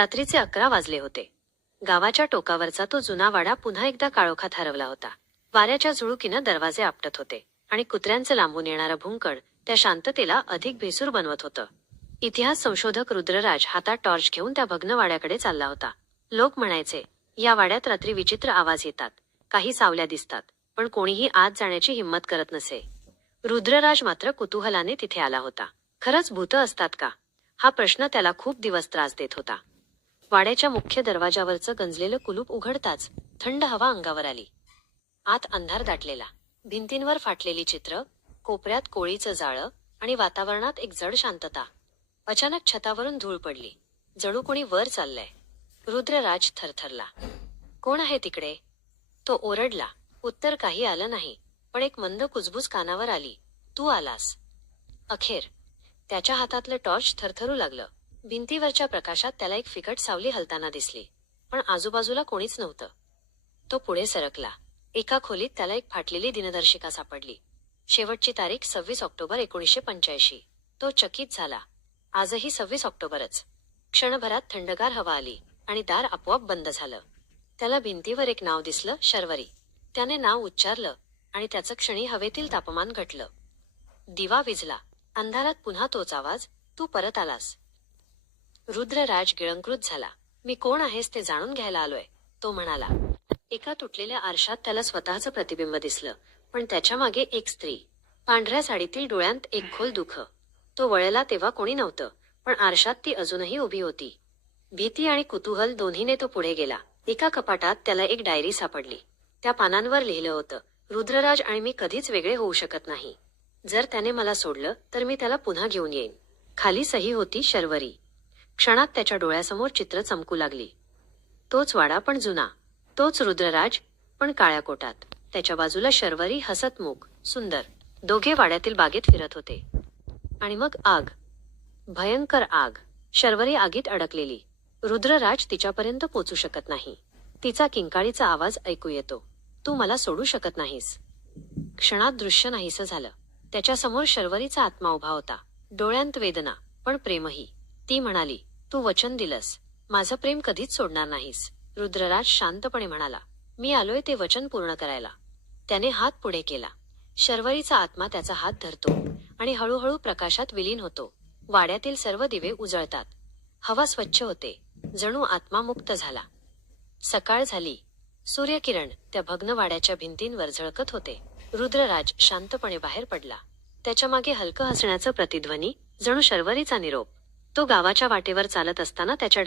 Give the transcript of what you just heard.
रात्रीचे 11 वाजले होते. गावाच्या टोकावरचा तो जुना वाडा पुन्हा एकदा काळोखात हरवला होता. वाऱ्याच्या झुळुकीनं दरवाजे आपटत होते आणि कुत्र्यांचं लांबून येणारं भुंकण त्या शांततेला अधिक भेसूर बनवत होतं. इतिहास संशोधक रुद्रराज हातात टॉर्च घेऊन त्या भग्न वाड्याकडे चालला होता. लोक म्हणायचे, या वाड्यात रात्री विचित्र आवाज येतात, काही सावल्या दिसतात, पण कोणीही आत जाण्याची हिंमत करत नसे. रुद्रराज मात्र कुतूहलाने तिथे आला होता. खरंच भूतं असतात का? हा प्रश्न त्याला खूप दिवस त्रास देत होता. वाड्याच्या मुख्य दरवाजावरचं गंजलेलं कुलूप उघडताच थंड हवा अंगावर आली. आत अंधार दाटलेला. भिंतींवर फाटलेली चित्र, कोपऱ्यात कोळीचं जाळं आणि वातावरणात एक जड शांतता. अचानक छतावरून धूळ पडली. जणू कोणी वर चाललंय. रुद्रराज थरथरला. कोण आहे तिकडे? तो ओरडला. उत्तर काही आलं नाही, पण एक मंद कुजबूज कानावर आली. तू आलास. अखेर. त्याच्या हातातलं टॉर्च थरथरू लागलं. भिंतीवरच्या प्रकाशात त्याला एक फिकट सावली हलताना दिसली, पण आजूबाजूला कोणीच नव्हतं. तो पुढे सरकला. एका खोलीत त्याला एक फाटलेली दिनदर्शिका सापडली. शेवटची तारीख 26 ऑक्टोबर 1985. तो चकित झाला. आजही 26 ऑक्टोबरच. क्षणभरात थंडगार हवा आली आणि दार आपोआप बंद झालं. त्याला भिंतीवर एक नाव दिसलं, शर्वरी. त्याने नाव उच्चारलं आणि त्याचं क्षणी हवेतील तापमान घटलं. दिवा विझला. अंधारात पुन्हा तोच आवाज, तू परत आलास. रुद्रराज गिळंकृत झाला. मी कोण आहेस ते जाणून घ्यायला आलोय, तो म्हणाला. एका तुटलेल्या आरशात त्याला स्वतःचं प्रतिबिंब दिसलं, पण त्याच्या मागे एक स्त्री. पांढऱ्या साडीतील डोळ्यांत एक खोल दुःख. तो वळला तेव्हा कोणी नव्हतं, पण आरशात ती अजूनही उभी होती. भीती आणि कुतूहल दोन्हीने तो पुढे गेला. एका कपाटात त्याला एक डायरी सापडली. त्या पानांवर लिहिलं होतं, रुद्रराज आणि मी कधीच वेगळे होऊ शकत नाही. जर त्याने मला सोडलं तर मी त्याला पुन्हा घेऊन येईन. खाली सही होती, शर्वरी. क्षणात त्याच्या डोळ्यासमोर चित्र चमकू लागली. तोच वाडा पण जुना. तोच रुद्रराज, पण काळ्या कोटात. त्याच्या बाजूला शर्वरी, हसतमुख, सुंदर. दोघे वाड्यातील बागेत फिरत होते. आणि मग आग. भयंकर आग. शर्वरी आगीत अडकलेली. रुद्रराज तिच्यापर्यंत पोचू शकत नाही. तिचा किंकाळीचा आवाज ऐकू येतो. तू मला सोडू शकत नाहीस. क्षणात दृश्य नाहीसं झालं. त्याच्यासमोर शर्वरीचा आत्मा उभा होता. डोळ्यांत वेदना, पण प्रेमही. ती म्हणाली, तू वचन दिलंस. माझं प्रेम कधीच सोडणार नाहीस. रुद्रराज शांतपणे म्हणाला, मी आलोय ते वचन पूर्ण करायला. त्याने हात पुढे केला. शर्वरीचा आत्मा त्याचा हात धरतो आणि हळूहळू प्रकाशात विलीन होतो. वाड्यातील सर्व दिवे उजळतात. हवा स्वच्छ होते, जणू आत्मा मुक्त झाला. सकाळ झाली. सूर्यकिरण त्या भग्न वाड्याच्या भिंतींवर झळकत होते. रुद्रराज शांतपणे बाहेर पडला. त्याच्या मागे हलकं हसण्याचं प्रतिध्वनी, जणू शर्वरीचा निरोप. तो गावाच्या वाटेवर चालत असताना त्याच्या